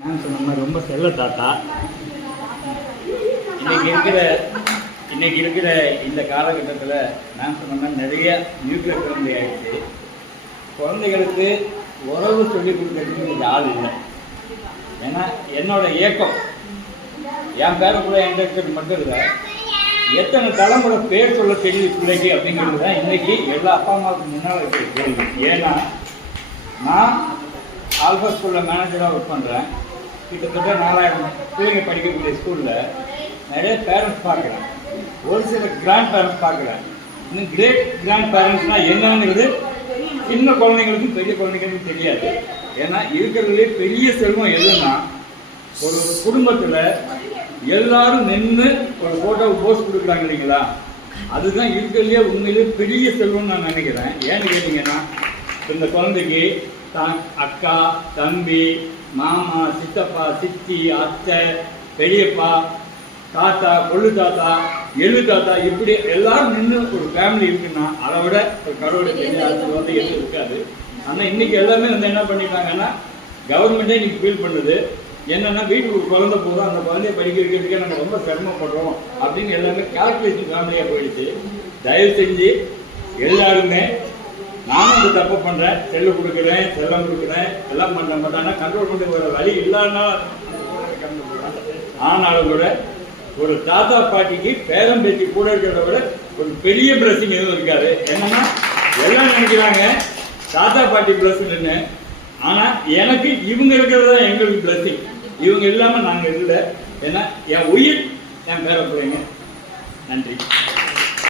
நான் சொன்ன ரொம்ப செல்ல தாத்தா. இன்னைக்கு இருக்கிற இந்த காலகட்டத்தில் நான் சொன்ன நிறைய நியூக்ளியர் குழந்தை ஆயிடுச்சு. குழந்தைகளுக்கு உறவு சொல்லிக் கொடுக்கறதுக்கு இன்னைக்கு ஆள் இல்லை. ஏன்னா என்னோட இயக்கம் என் பேர கூட என்கிட்ட மட்டும் இல்லை, எத்தனை தலைமுறை பேர் சொல்ல தெரியுது பிள்ளைக்கு அப்படிங்கிறது தான் இன்னைக்கு எல்லா அப்பா அம்மாவுக்கு முன்னால் இருக்கிற கேள்வி. ஏன்னா நான் ஆல்பா ஸ்கூலில் மேனேஜராக ஒர்க் பண்ணுறேன். கிட்டத்தட்ட 4000 பிள்ளைங்க படிக்கக்கூடிய ஸ்கூலில் நிறைய பேரண்ட்ஸ் பார்க்குறேன், ஒரு சில கிராண்ட் பேரண்ட்ஸ் பார்க்குறேன். இன்னும் கிரேட் கிராண்ட் பேரண்ட்ஸ்னால் என்னங்கிறது சின்ன குழந்தைங்களுக்கும் பெரிய குழந்தைங்களுக்கும் தெரியாது. ஏன்னா இருக்கிறதுலே பெரிய செல்வம் எதுன்னா, ஒரு குடும்பத்தில் எல்லாரும் நின்று ஒரு ஃபோட்டோவை போஸ்ட் கொடுக்குறாங்க இல்லைங்களா, அதுதான் இருக்கிறதுலே உண்மையிலே பெரிய செல்வம்னு நான் நினைக்கிறேன். ஏன்னு கேட்டிங்கன்னா, இந்த குழந்தைக்கு தான் அக்கா, தம்பி, மாமா, சித்தப்பா, சித்தி, அத்தை, பெரியப்பா, தாத்தா, கொள்ளு தாத்தா, எழு தாத்தா, இப்படி எல்லாரும் நின்று ஒரு ஃபேமிலி இருக்குன்னா அதை விட ஒரு கடவுளை பெரிய வந்து எதுவும் இருக்காது. ஆனால் இன்னைக்கு எல்லாமே வந்து என்ன பண்ணிட்டாங்கன்னா, கவர்மெண்ட்டே இன்னைக்கு ஃபீல் பண்ணுது என்னன்னா, வீட்டுக்கு ஒரு குழந்தை போகிறோம், அந்த குழந்தைய படிக்க வைக்கிறதுக்கே நம்ம ரொம்ப சிரமப்படுறோம் அப்படின்னு எல்லாமே கால்குலேஷன் ஃபேமிலியாக போயிடுச்சு. தயவு செஞ்சு எல்லாருமே, நானும் இந்த தப்பு பண்ணுறேன், செல்லு கொடுக்குறேன், செல்லம் கொடுக்குறேன், எல்லாம் பண்ணுற மாட்டாங்கன்னா கண்ட்ரோல் பண்ணி வர வழி இல்லைன்னா, ஆனாலும் கூட ஒரு தாத்தா பாட்டிக்கு பேரம் பேட்டி கூட இருக்கிறத விட ஒரு பெரிய பிளஸிங் எதுவும் இருக்காது. என்னன்னா எல்லாம் நினைக்கிறாங்க தாத்தா பாட்டி பிளஸ்ன்னு, ஆனால் எனக்கு இவங்க இருக்கிறது தான் எங்களுக்கு பிளஸிங். இவங்க இல்லாமல் நாங்கள் இல்லை. ஏன்னா என் உயிர் என் பேர பிள்ளைங்க. நன்றி.